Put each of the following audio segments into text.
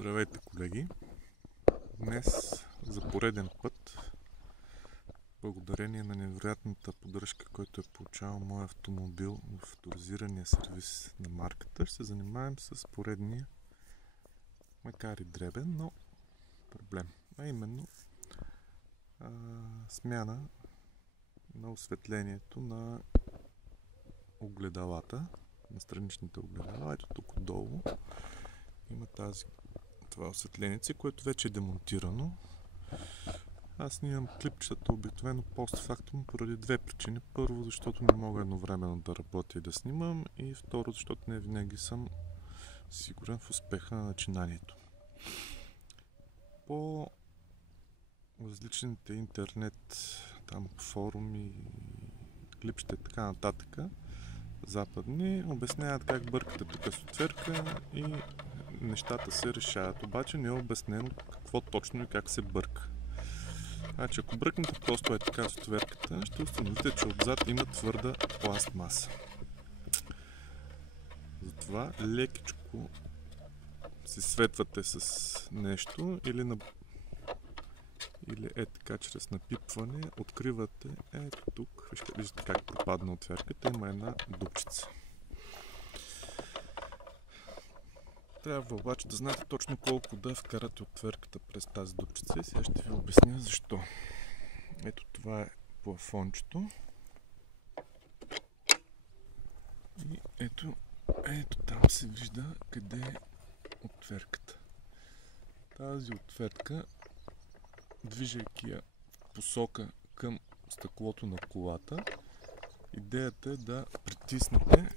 Здравейте, колеги! Днес за пореден път, благодарение на невероятната поддръжка, който е получавал моя автомобил в авторизирания сервис на марката, ще се занимаем с поредния, макар и дребен, но проблем. А именно смяна на осветлението на огледалата, на страничните огледала. Ето тук отдолу има това осветленице, което вече е демонтирано. Аз снимам клипчетата обикновено постфактум поради две причини. Първо, защото не мога едновременно да работя и да снимам, и второ, защото не винаги съм сигурен в успеха на начинанието. По различните интернет форуми, клипчета и така нататък, западни, обясняват как бъркате тук с отверка и нещата се решават. Обаче не е обяснено какво точно и как се бърка. Значи, ако бръкнете просто така с отверката, ще установите, че отзад има твърда пластмаса. Затова лекичко се светвате с нещо или така чрез напипване откривате ето тук. Виждате как пропадна отверката, има една дупчица. Трябва обаче да знаете точно колко да вкарате отверката през тази дупчица и сега ще ви обясня защо. Ето това е плафончето. И ето там се вижда къде е отверката. Тази отвертка, движейки я в посока към стъклото на колата, идеята е да притиснете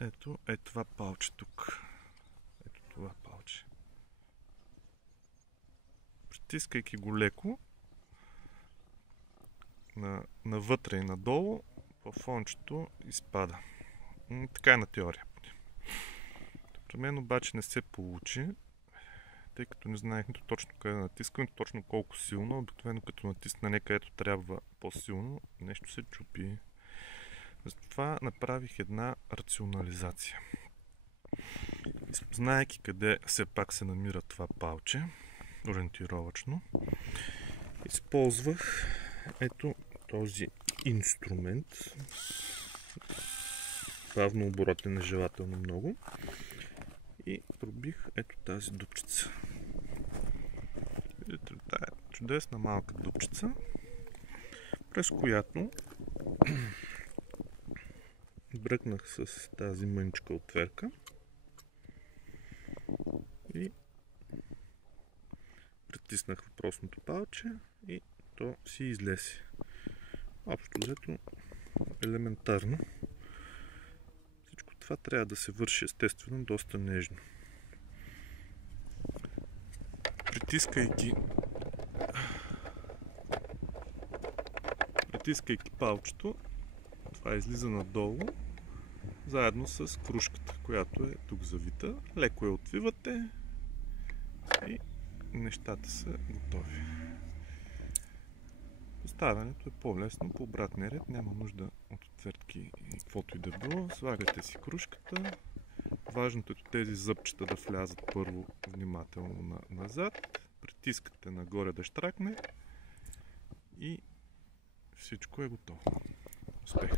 ето това палче тук. Ето това палче. Притискайки го леко навътре и надолу, плафончето изпада. Така е на теория. При мен обаче не се получи, тъй като не знаех нито точно къде да натискам, нито точно колко силно. Обикновено като натисна някъдето трябва по-силно, нещо се чупи. Затова направих една рационализация. Знаейки къде все пак се намира това палче, ориентировачно, използвах ето този инструмент. Бавно оборотен, нежелателно много. И пробих ето тази дупчица. Видите ли, тая чудесна малка дупчица, през която бръкнах с тази мъничка отверка и притиснах въпросното палче и то си излезе. Общо взето елементарно. Всичко това трябва да се върши естествено доста нежно. Притискайки палчето, това излиза надолу, заедно с крушката, която е тук завита. Леко я отвивате и нещата са готови. Поставянето е по-лесно по обратния ред, няма нужда от отвертки и каквото и да било. Слагате си крушката. Важното е тези зъбчета да влязат първо внимателно назад. Притискате нагоре да щракне и всичко е готово. Успех!